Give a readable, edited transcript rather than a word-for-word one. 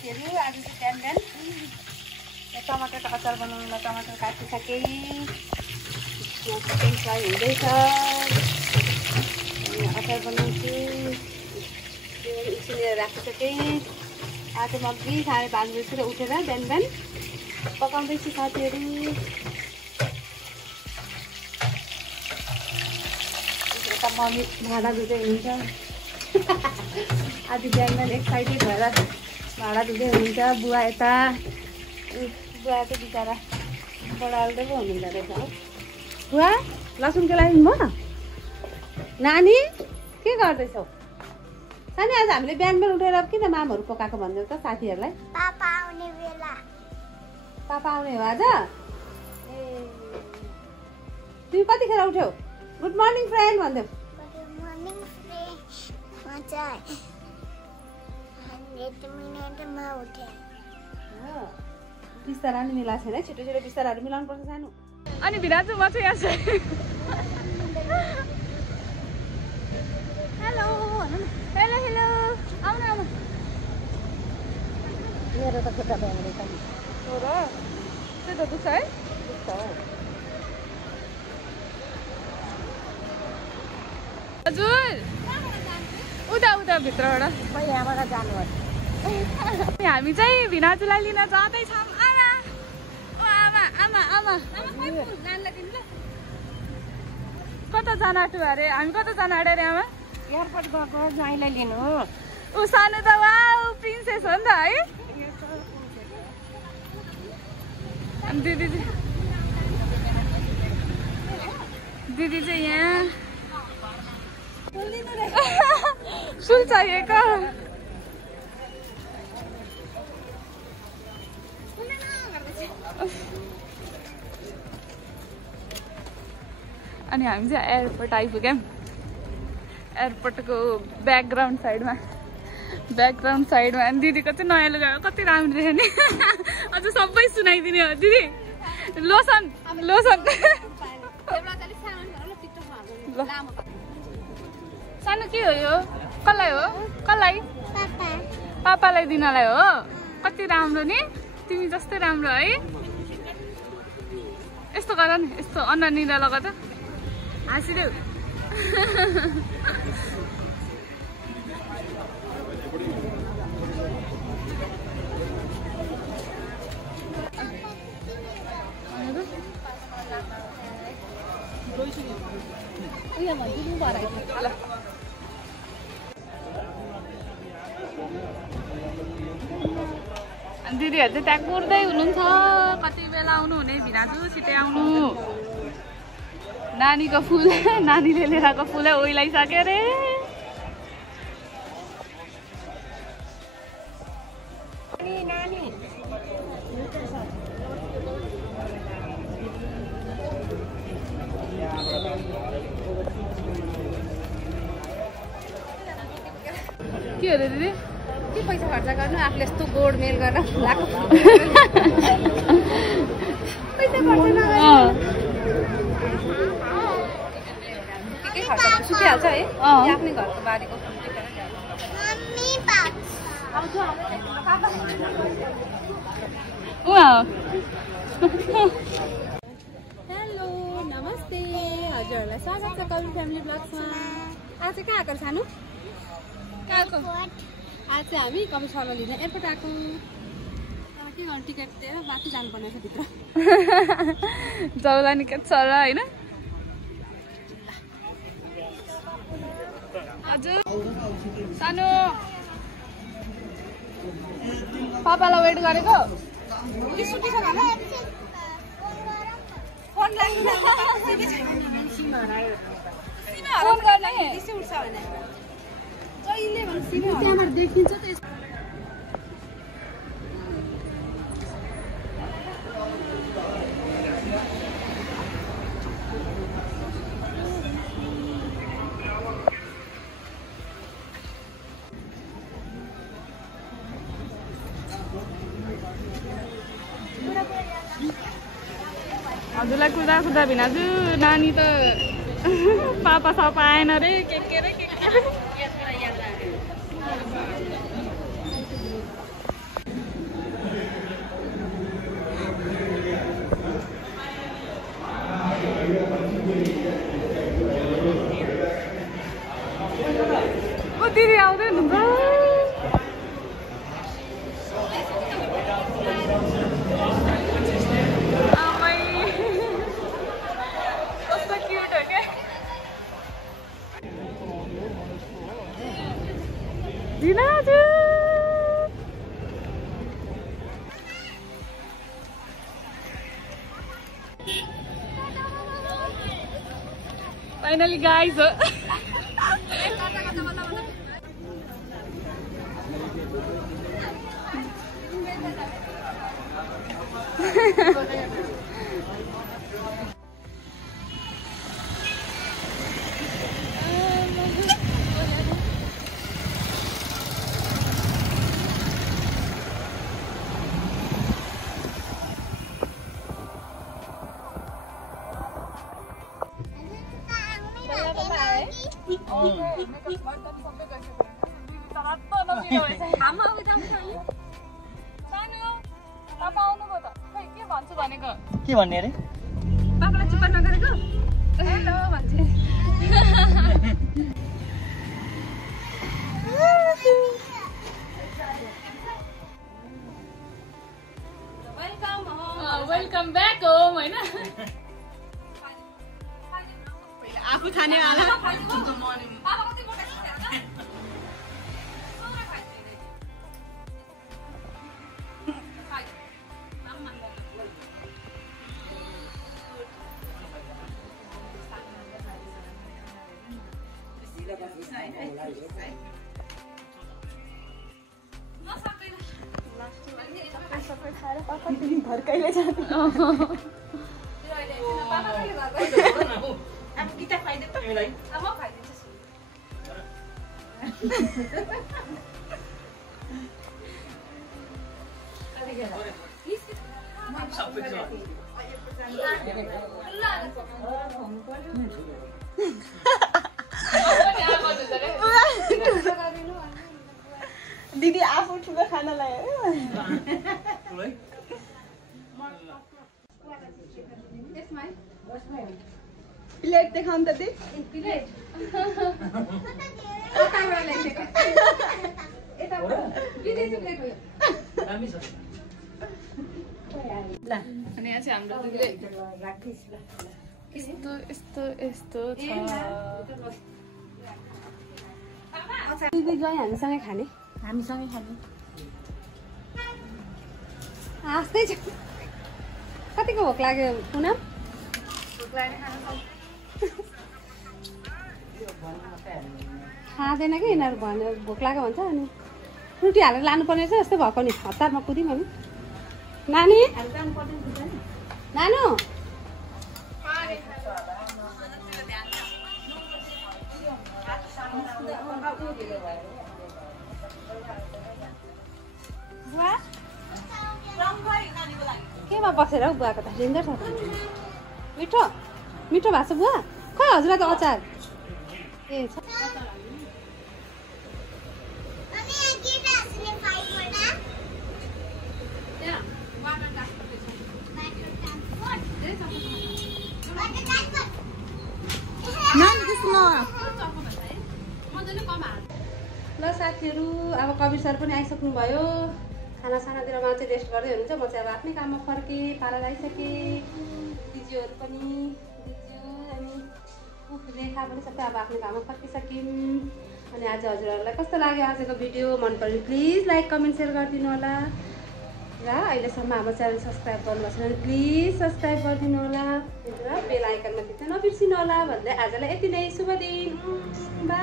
साथीहरु आज चाहिँ बिहान टमाटरको अचार बनाउनुलाई टमाटर काटिसकेँ फ्राई हुँदैछ अचार बनाउँछु उसिनेर राखिसकेँ आज म अघि 5:30 बजीतिर उठेर बिहान पकाउँदैछु साथीहरु यता मम्मी भाँडा धुँदै हुनुहुन्छ आज बिहान एक्साइटेड भएर भाँडा धुँदै हुनुहुन्छ बुवा यता बुवा त बिचरा बडाल्दै पो हुनुहुन्छ रहेछ बुवा लसुन केलाइदिनु भयो नानी के गर्दैछौ सानी आज हामीले बिहान उठेर किन मामहरू पकाएको भन्दै त साथीहरूलाई पापा आउने बेला पापा आउने हो आज ए तिमी कतिखेर उठ्यौ गुड मर्निङ फ्रेन्ड भन्दै गुड मर्निङ फ्रेन्ड म चाहिँ 100 मिनेटमा उठे बिस्तारा नि मिलाएको छैन छिटो छिटो बिस्ताराहरू मिलाउनु पर्छ सानो अनि भिराजु म चाहिँ यहाँ छु हेलो हेलो हेलो आउनु आउनु मेरो त खुट्टा भएर छ हो र त्यो त दुख्छ है दुख्छ हो हजुर उता उता भित्रबाट खै यहाँबाट जानुपर्छ हामी चाहिँ भिनाजुलाई लिन जाँदैछौँ आमा ओ आमा आमा आमा नानीलाई दिनु ल कता जान आँट्यो अरे हामी कता जान आँट्यो अरे आमा एयरपोर्ट गएको ज्वाइँलाई लिनु ऊ सानो त वाउ प्रिन्सेस हो नि त है अनि दिदी चाहिँ यहाँ फुल चाहिएको अनि हामी चाहिँ एयरपोर्ट आइपुग्यौँ एयरपोर्टको ब्याकग्राउन्ड साइडमा अनि दिदीको चाहिँ नयाँ लुगा कति राम्रो देख्यो नि अझ सबै सुनाइदिने हो दिदी लोसन सानो के हो यो कसलाई पापालाई दिनलाई हो कति राम्रो नि तिमी जस्तै राम्रो है यस्तो गर नि यस्तो अन्नानीलाई लगा त हाँसिदेऊ दिदीहरू चाहिँ त्यहाँ कुर्दै हुनुहुन्छ कति बेला आउनु हुने भिनाजु छिटै आउनु नानीको फुल नानीले लिएर आएको फुलै ओइलाइसक्यो अरे के हो दिदी के पैसा खर्च गर्नु आफूले यस्तो गोड मेल गरेर फुलाएको पैसा खर्च के खर्च सुकिहाल्छ है आफ्नै घरको बारीको हेलो नमस्ते हजुरहरूलाई स्वागत छ कबिर फ्यामिली ब्लग्समा आज चाहिँ कहाँ आएको सानो आज चाहिँ हामी कबिर सरलाई लिन एयरपोर्ट आएको के गर्नु टिकट दिएर माथि जानुपर्ने छ भित्र जाउला नि के छ र होइन हजुर सानो पापालाई वेट गरेको फोन लाग्नु फोन गर्ने उठ्छ भने जहिले भने त्यहाँबाट देखिन्छ त हजुरलाई कुदा भिनाजु नानी त पापा सापा आएन रे के रे फाइनली गाइस हो के भन्ने अरे पापालाई चिप्पा नगरेको हेलो भन्छ वेलकम ब्याक होम हैन आफू खाने वाला घरकैले जाने दिदी आफू ठुलो खाना ल्यायो प्लेट देखाउनु त दे प्लेट अनि यहाँ चाहिँ हाम्रो दिदीले यस्तो यस्तो यस्तो छ दिदी गयो हामीसँगै खाने हामीसँगै खाने हाँस्दै छ कतिको भोक लाग्यो पुनम खाँदैन कि यिनीहरू भन्यो भोक लाग्यो भन्छ अनि रोटी हालेर लानुपर्ने रहेछ जस्तो भएको नि हतारमा कुद्यौँ भने नानी नानु बुवा केमा बसेर हौ बुवाको त डेन्जर छ मिठो मिठो भएको छ बुवा खै हजुरलाई त अचार ए छ ल साथीहरू अब कबिर सर पनि आइसक्नु भयो खानासानातिर उहाँ चाहिँ रेस्ट गर्दै हुनुहुन्छ म चाहिँ अब आफ्नै काममा फर्केँ पार्लर आइसकेँ दिदीहरू पनि दिदीज्यू अनि रेखा पनि सबै अब आफ्नो काममा फर्किसक्यौँ अनि आज हजुरहरूलाई कस्तो लाग्यो आजको भिडियो मन पर्यो प्लिज लाइक कमेन्ट सेयर गरिदिनु होला र अहिलेसम्म हाम्रो च्यानल सब्सक्राइब गर्नुभएको छ भने प्लिज सब्सक्राइब गरिदिनु होला र बेल आइकनमा थिच्न नबिर्सिनु होला भन्दै आजलाई यति नै शुभ दिन बाई।